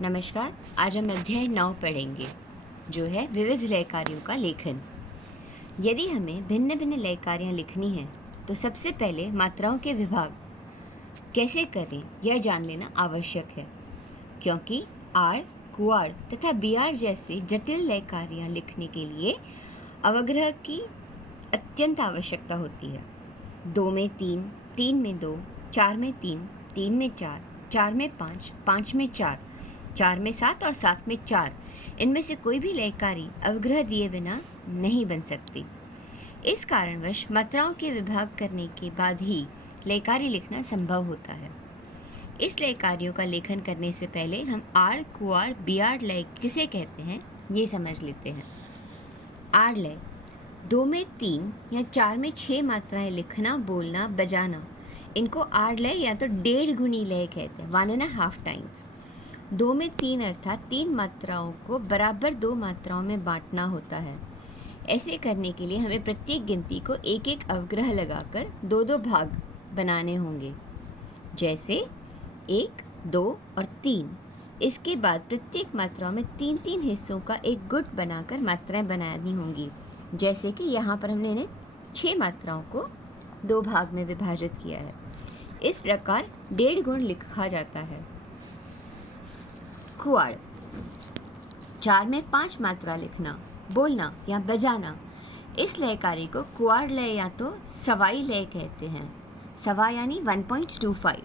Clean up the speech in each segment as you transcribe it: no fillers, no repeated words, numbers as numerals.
नमस्कार। आज हम अध्याय 9 पढ़ेंगे, जो है विविध लय कार्यों का लेखन। यदि हमें भिन्न भिन्न लय कार्याँ लिखनी हैं तो सबसे पहले मात्राओं के विभाग कैसे करें यह जान लेना आवश्यक है, क्योंकि आड़, कुआड़ तथा बियाड़ जैसे जटिल लय कार्याँ लिखने के लिए अवग्रह की अत्यंत आवश्यकता होती है। 2 में 3, 3 में 2, 4 में 3, 3 में 4, 4 में 5, 5 में 4, 4 में 7 और 7 में 4, इनमें से कोई भी लयकारी अवग्रह दिए बिना नहीं बन सकती। इस कारणवश मात्राओं के विभाग करने के बाद ही लयकारी लिखना संभव होता है। इस लयकारियों का लेखन करने से पहले हम आड़, कुआड़, बियाड़ लय किसे कहते हैं ये समझ लेते हैं। आड़ लय 2 में 3 या 4 में 6 मात्राएं लिखना, बोलना, बजाना, इनको आड़ लय या तो 1.5 गुनी लय कहते हैं, 1.5 टाइम्स। 2 में 3 अर्थात 3 मात्राओं को बराबर 2 मात्राओं में बांटना होता है। ऐसे करने के लिए हमें प्रत्येक गिनती को एक एक अवग्रह लगाकर 2-2 भाग बनाने होंगे, जैसे 1, 2 और 3। इसके बाद प्रत्येक मात्राओं में 3-3 हिस्सों का एक गुट बनाकर मात्राएं बनानी होंगी, जैसे कि यहाँ पर हमने इन्हें 6 मात्राओं को 2 भाग में विभाजित किया है। इस प्रकार 1.5 गुण लिखा जाता है। कुआड़ 4 में 5 मात्रा लिखना, बोलना या बजाना, इस लयकारी को कुआड़ लय या तो सवाई लय कहते हैं। सवा यानी 1.25।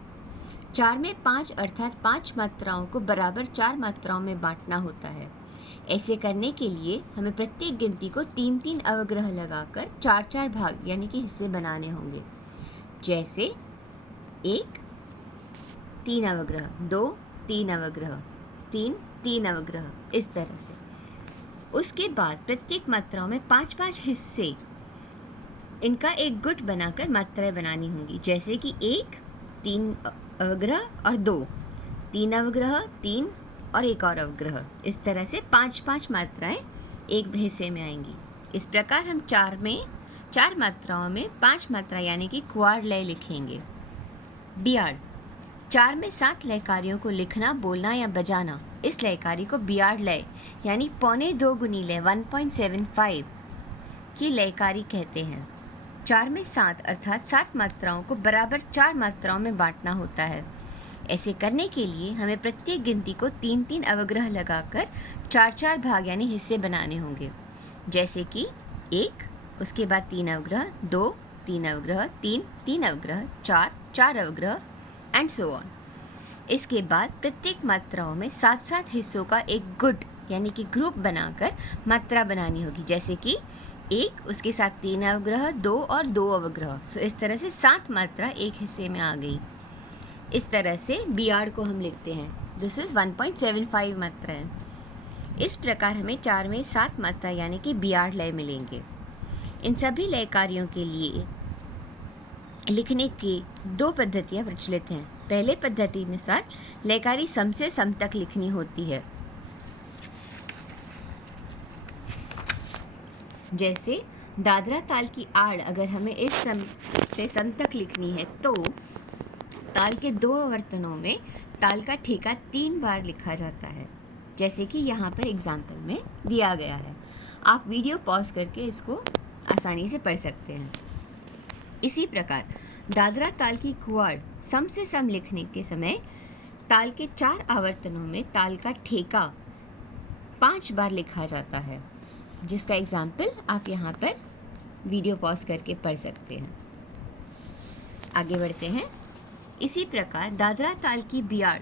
4 में 5 अर्थात 5 मात्राओं को बराबर 4 मात्राओं में बांटना होता है। ऐसे करने के लिए हमें प्रत्येक गिनती को 3-3 अवग्रह लगाकर 4-4 भाग यानी कि हिस्से बनाने होंगे, जैसे 1 3 अवग्रह, 2 3 अवग्रह, 3 अवग्रह, इस तरह से। उसके बाद प्रत्येक मात्राओं में 5-5 हिस्से, इनका एक गुट बनाकर मात्राएं बनानी होंगी, जैसे कि 1 3 अवग्रह और 2 3 अवग्रह, 3 और एक और अवग्रह, इस तरह से 5-5 मात्राएं एक हिस्से में आएंगी। इस प्रकार हम 4 मात्राओं में 5 मात्रा यानी कि कुआड़ लय लिखेंगे। बियाड़ 4 में 7 लयकारियों को लिखना, बोलना या बजाना, इस लयकारी को बियाड़ लय यानी 2.25 गुनी लय 1.75 की लयकारी कहते हैं। 4 में 7 अर्थात 7 मात्राओं को बराबर 4 मात्राओं में बांटना होता है। ऐसे करने के लिए हमें प्रत्येक गिनती को 3-3 अवग्रह लगाकर 4-4 भाग यानी हिस्से बनाने होंगे, जैसे कि 1, उसके बाद 3 अवग्रह, 2 3 अवग्रह, 3 अवग्रह, 4 अवग्रह एंड सो ऑन। इसके बाद प्रत्येक मात्राओं में 7-7 हिस्सों का एक गुट यानी कि ग्रुप बनाकर मात्रा बनानी होगी, जैसे कि 1, उसके साथ 3 अवग्रह, 2 और 2 अवग्रह। सो इस तरह से 7 मात्रा एक हिस्से में आ गई। इस तरह से बियाड़ को हम लिखते हैं। दिस इज़ 1.75 मात्राएं। इस प्रकार हमें 4 में 7 मात्रा यानी कि बियाड़ लय मिलेंगे। इन सभी लय कार्यों के लिए लिखने की 2 पद्धतियाँ प्रचलित हैं। पहले पद्धति अनुसार लयकारी सम से सम तक लिखनी होती है, जैसे दादरा ताल की आड़ अगर हमें इस सम से सम तक लिखनी है तो ताल के 2 आवर्तनों में ताल का ठेका 3 बार लिखा जाता है, जैसे कि यहाँ पर एग्जाम्पल में दिया गया है। आप वीडियो पॉज करके इसको आसानी से पढ़ सकते हैं। इसी प्रकार दादरा ताल की कुआड़ सम से सम लिखने के समय ताल के 4 आवर्तनों में ताल का ठेका 5 बार लिखा जाता है, जिसका एग्जाम्पल आप यहाँ पर वीडियो पॉज करके पढ़ सकते हैं। आगे बढ़ते हैं। इसी प्रकार दादरा ताल की बियाड़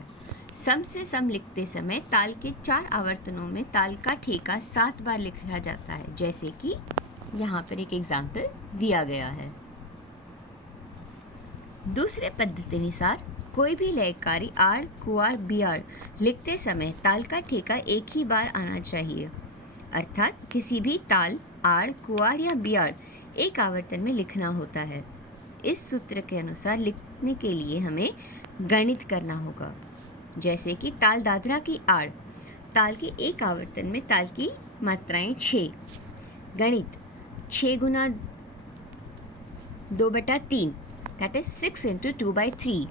सम से सम लिखते समय ताल के 4 आवर्तनों में ताल का ठेका 7 बार लिखा जाता है, जैसे कि यहाँ पर एक एग्जाम्पल दिया गया है। दूसरे पद्धति अनुसार कोई भी लयकारी आड़, कुआड़, बियाड़ लिखते समय ताल का ठेका एक ही बार आना चाहिए, अर्थात किसी भी ताल, आड़, कुआड़ या बियाड़ एक आवर्तन में लिखना होता है। इस सूत्र के अनुसार लिखने के लिए हमें गणित करना होगा, जैसे कि ताल दादरा की आड़, ताल के एक आवर्तन में ताल की मात्राएं 6। गणित 6 गुना 2/3 that is 6 × 2/3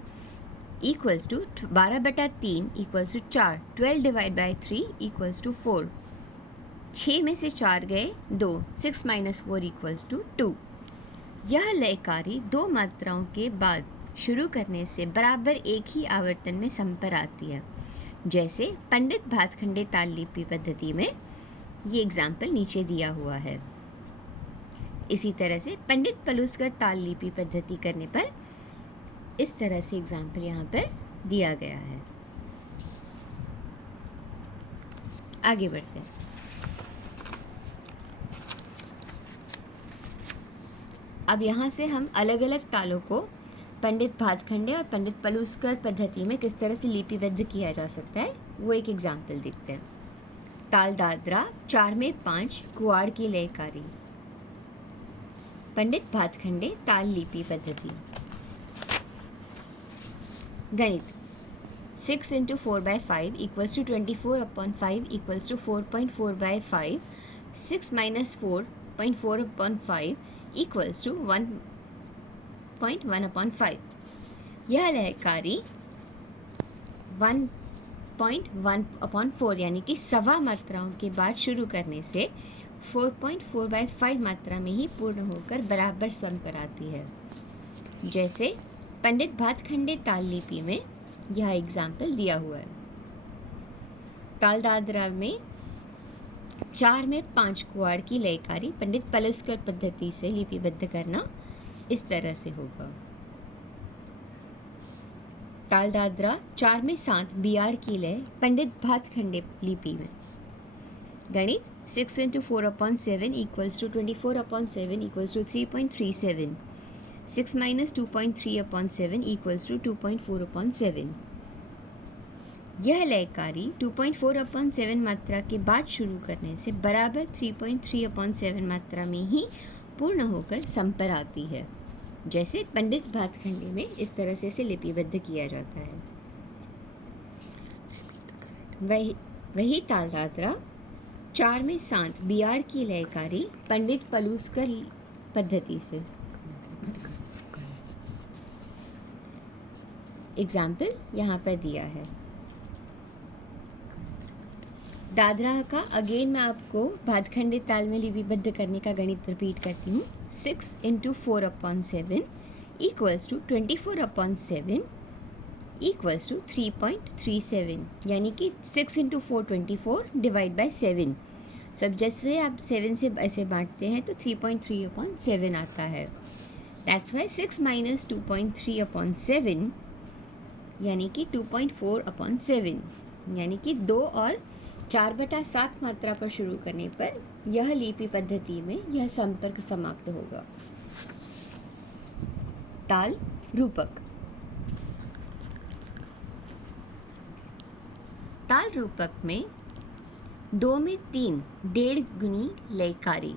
equals to 12/3 equals to 4, 12 divide by 3 equals to 4, 6 में से 4 गए 2, 6 - 4 इक्वल्स टू 2। यह लयकारी दो मात्राओं के बाद शुरू करने से बराबर एक ही आवर्तन में सम पर आती है। जैसे पंडित भातखंडे ताल लिपि पद्धति में ये एग्जाम्पल नीचे दिया हुआ है। इसी तरह से पंडित पलूसकर ताल लिपि पद्धति करने पर इस तरह से एग्जाम्पल यहाँ पर दिया गया है। आगे बढ़ते हैं। अब यहाँ से हम अलग अलग तालों को पंडित भातखंडे और पंडित पलूसकर पद्धति में किस तरह से लिपिबद्ध किया जा सकता है वो एक एग्जाम्पल देखते हैं। ताल दादरा 4 में 5 कुआड़ की लयकारी। पंडित भातखंडे ताल लिपि पद्धति। गणित 6 × 4/5 equals to 24/5 equals to 4.4/5, 6 - 4.4/5 equals to 1.1/5। यह लयकारी 1.1/4 यानी कि सवा मात्राओं के बाद शुरू करने से 4.4/5 मात्रा में ही पूर्ण होकर बराबर सम पर आती है। जैसे पंडित भातखंडे ताल लिपि में यह एग्जाम्पल दिया हुआ है। ताल दादरा में 4 में 5 कुआड़ की लयकारी पंडित पलूसकर पद्धति से लिपिबद्ध करना इस तरह से होगा। ताल दादरा 4 में 7 बियाड़ की लय पंडित भातखंडे लिपि में। गणित 6 × 4/7 equals to 24/7 equals to 3.37, 6 - 2.3/7 equals to 2.4/7। यह लयकारी 2.4/7 मात्रा के बाद शुरू करने से बराबर 3.3/7 मात्रा में ही पूर्ण होकर सम पर आती है। जैसे पंडित भातखंडे में इस तरह से इसे लिपिबद्ध किया जाता है। वही ताल दादरा 4 में 7 बियाड़ की लयकारी पंडित पलूसकर पद्धति से। एग्जाम्पल यहाँ पर दिया है। दादरा का अगेन मैं आपको भातखंडे ताल में लिपिबद्ध करने का गणित रिपीट करती हूँ। 6 × 4/7 इक्वल्स टू 24/7 इक्वल्स टू 3.37, यानी कि 6 × 4 24 डिवाइड बाई 7। सब जैसे आप 7 से ऐसे बांटते हैं तो 3.3/7 आता है। दैट्स वाई 6 - 2.3/7 यानी कि 2.4/7, यानी कि 2 और 4/7 मात्रा पर शुरू करने पर यह लिपि पद्धति में यह संपर्क समाप्त होगा। ताल रूपक। ताल रूपक में 2 में 3 1.5 गुनी लयकारी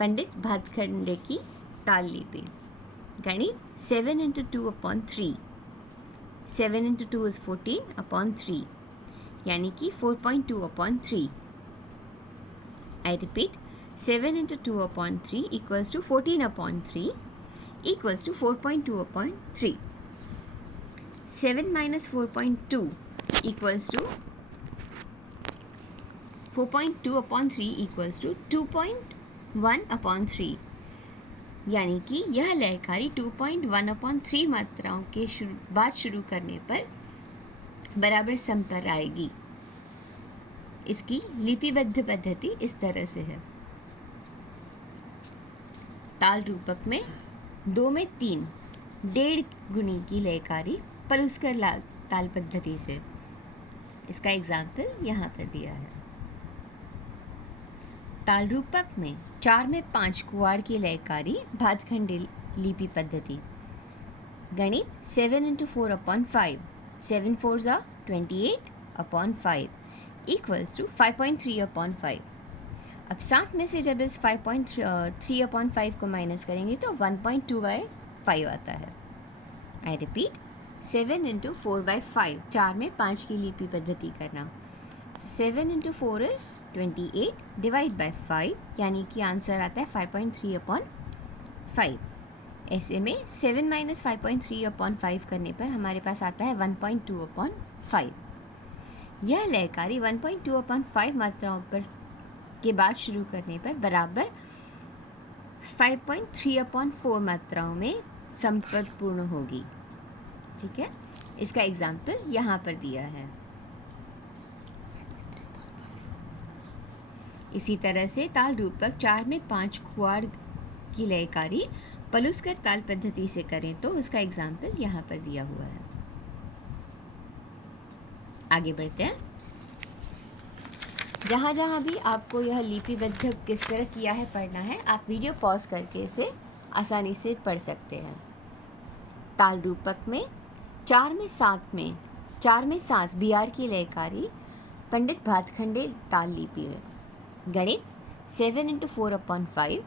पंडित भातखंडे की ताल लिपि। गणित 7 × 2/3, 7 × 2 is 14/3, यानी कि 4.2/3। I repeat, 7 × 2/3 equals to 14/3 equals to 4.2/3. 7 - 4.2 equals to 4.2/3 equals to 2.1/3, यानी कि यह लयकारी 2.1/3 मात्राओं के बाद शुरू करने पर बराबर सम पर आएगी। इसकी लिपिबद्ध पद्धति इस तरह से है। ताल रूपक में 2 में 3 1.5 गुनी की लयकारी पलूसकर ताल पद्धति से। इसका एग्जाम्पल यहाँ पर दिया है। ताल रूपक में 4 में 5 कुआड़ की लयकारी भातखंडे लिपि पद्धति। गणित 7 × 4/5, 7 4s are 28/5 equals to 5.3/5। अब 7 में से जब इस 5.3/5 को माइनस करेंगे तो 1.2/5 आता है। आई रिपीट, 7 × 4/5, 4 में 5 की लिपि पद्धति करना। 7 × 4 is 28 डिवाइड बाई 5, यानी कि आंसर आता है 5.3/5। ऐसे में 7 माइनस 5.3/5 करने पर हमारे पास आता है 1.2/5। यह लयकारी 1.2/5 मात्राओं पर के बाद शुरू करने पर बराबर 5.3/4 मात्राओं में संपर्कपूर्ण होगी। ठीक है, इसका एग्जाम्पल यहाँ पर दिया है। इसी तरह से ताल रूपक 4 में 5 क्वाड की लयकारी पलुस्कर ताल पद्धति से करें तो उसका एग्जाम्पल यहाँ पर दिया हुआ है। आगे बढ़ते हैं। जहाँ जहाँ भी आपको यह लिपिबद्ध किस तरह किया है पढ़ना है, आप वीडियो पॉज करके इसे आसानी से पढ़ सकते हैं। ताल रूपक में 4 में 7 बिहार की लयकारी पंडित भातखंडे ताल लिपि में। गणित 7 × 4/5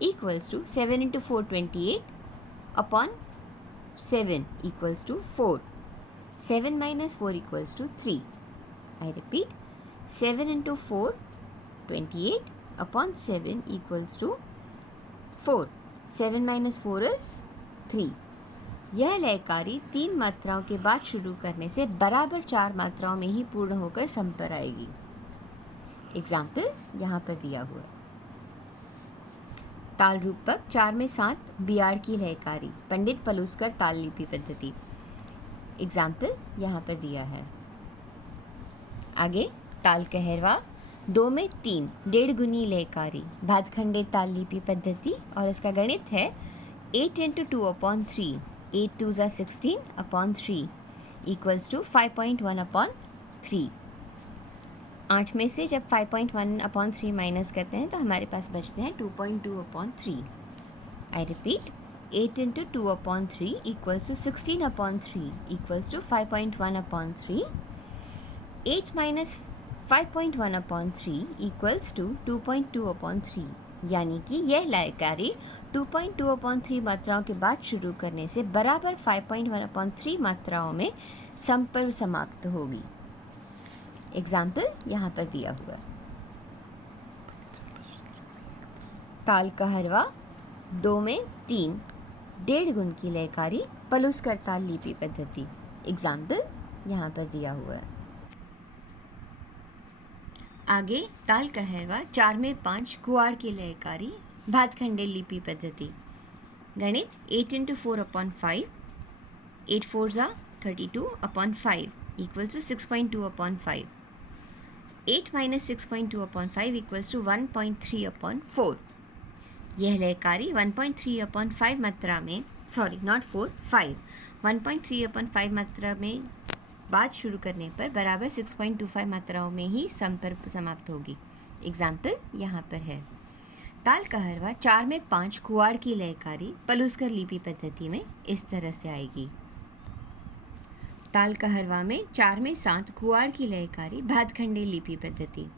equals to 7 × 4 28/7 equals to 4. 7 minus 4 equals to 3. I repeat, 7 × 4 28/7 equals to 4. 7 minus 4 is 3. यह लयकारी 3 मात्राओं के बाद शुरू करने से बराबर 4 मात्राओं में ही पूर्ण होकर सम पर आएगी। एग्जाम्पल यहाँ पर दिया हुआ है। ताल रूपक 4 में 7 बिहार की लयकारी पंडित पलुस्कर ताल लिपि पद्धति। एग्जाम्पल यहाँ पर दिया है। आगे ताल कहरवा 2 में 3 डेढ़ गुनी लयकारी भातखंडे ताल लिपि पद्धति और इसका गणित है 8 × 2/3 8 2s are 16/3 equals to 5.1/3। 8 में से जब 5.1/3 माइनस करते हैं तो हमारे पास बचते हैं 2.2/3। I repeat, 8 × 2/3 equals to 16/3 equals to 5.1/3। 8 minus 5.1/3 equals to 2.2/3, यानी कि यह लयकारी 2.2/3 मात्राओं के बाद शुरू करने से बराबर 5.1/3 मात्राओं में सम पर समाप्त होगी। एग्जाम्पल यहाँ पर दिया हुआ। ताल कहरवा 2 में 3 डेढ़ गुण की लयकारी पलुस्कर ताल लिपि पद्धति। एग्जाम्पल यहाँ पर दिया हुआ है। आगे ताल कहरवा 4 में 5 कुआड़ की लयकारी भातखंडे लिपि पद्धति। गणित 8 × 4/5 8 4s are 32/5 equals to 6.2/5। 8 minus 6.2/5 equals to 1.3/4। यह लयकारी 1.3/5 मात्रा में 1.3/5 मात्रा में बाद शुरू करने पर बराबर 6.25 मात्राओं में ही सम पर समाप्त होगी। एग्जाम्पल यहाँ पर है। ताल कहरवा 4 में 5 कुआड़ की लयकारी पलुस्कर लिपि पद्धति में इस तरह से आएगी। ताल कहरवा में 4 में 7 कुआड़ की लयकारी भातखंडे लिपि पद्धति।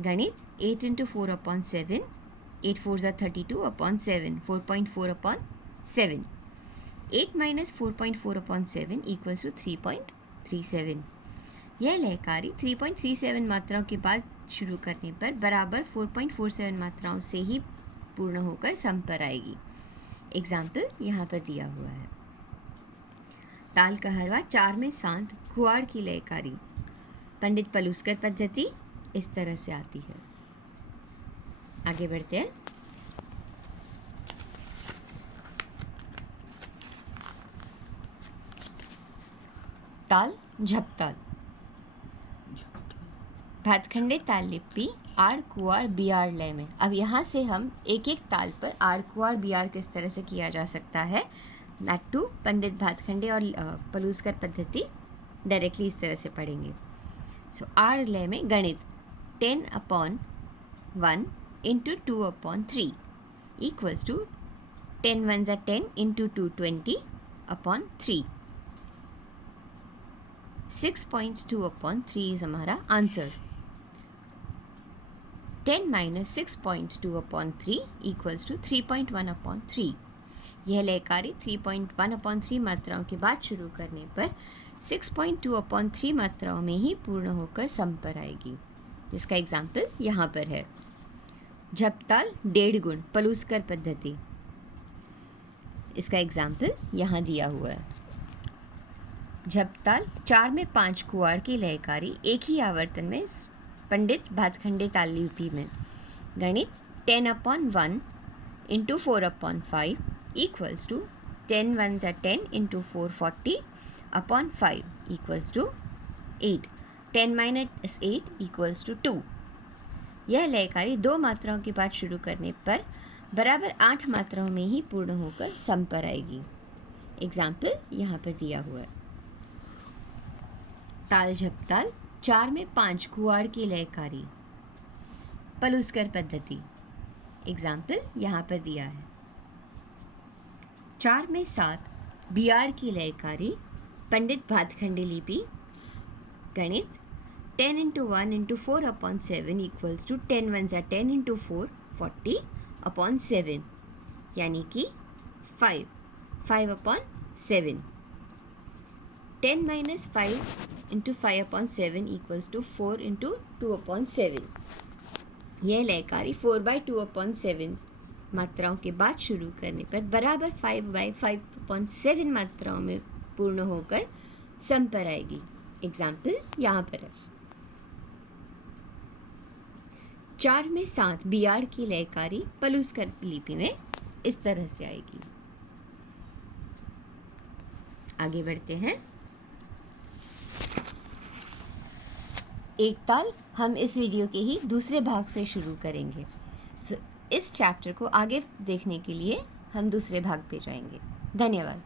गणित 8 × 4/7 8 4s are 32/7 4.4/7। 8 minus 4.4/7 equals to 3.37। यह लयकारी 3.37 मात्राओं के बाद शुरू करने पर बराबर 4.47 मात्राओं से ही पूर्ण होकर सम पर आएगी। एग्जाम्पल यहाँ पर दिया हुआ है। ताल कहरवा 4 में 7 कुआड़ की लयकारी पंडित पलुस्कर पद्धति इस तरह से आती है। आगे बढ़ते हैं। ताल झपताल भातखंडे ताल लिपि आड़ कुआड़ बियाड़ लय में। अब यहाँ से हम एक एक ताल पर आड़ कुआड़ बियाड़ किस तरह से किया जा सकता है, दैट टू पंडित भातखंडे और पलुस्कर पद्धति डायरेक्टली इस तरह से पढ़ेंगे। सो आड़ लय में गणित 10/1 into 2/3 equals to 10 1s are 10 into 2 20/3। 6.2/3 is हमारा आंसर। 10 minus 6.2/3 equals to 3.1/3। यह लयकारी 3.1/3 मात्राओं के बाद शुरू करने पर 6.2/3 मात्राओं में ही पूर्ण होकर सम पर आएगी, जिसका एग्जाम्पल यहाँ पर है। झपताल 1.5 गुण पलुस्कर पद्धति। इसका एग्जाम्पल यहाँ दिया हुआ है। झपताल 4 में 5 कुआड़ की लयकारी एक ही आवर्तन में पंडित भातखंडे ताल लिपि में। गणित 10/1 into 4/5 equals to 10 1s are 10 into 4 40/5 equals to 8। 10 minus 8 equals to 2। यह लयकारी 2 मात्राओं के बाद शुरू करने पर बराबर 8 मात्राओं में ही पूर्ण होकर सम पर आएगी। एग्जाम्पल यहाँ पर दिया हुआ है। ताल झपताल 4 में 5 कुआड़ की लयकारी पलुस्कर पद्धति। एग्जाम्पल यहाँ पर दिया है। 4 में 7 बियाड़ की लयकारी पंडित भातखंडे लिपि। गणित 10 into 1 into 4/7 equals to 10 1s are 10 into 4 40/7 यानी कि 5/7। 10 minus 5 into 5/7 equals to 4 into 2/7। यह लयकारी 4/2/7 मात्राओं के बाद शुरू करने पर बराबर 5/5/7 मात्राओं में पूर्ण होकर सम पर आएगी। एग्जाम्पल यहाँ पर है। 4 में 7 बियाड़ की लयकारी पलुस्कर लिपि में इस तरह से आएगी। आगे बढ़ते हैं। एक ताल हम इस वीडियो के ही दूसरे भाग से शुरू करेंगे। इस चैप्टर को आगे देखने के लिए हम दूसरे भाग पे जाएंगे। धन्यवाद।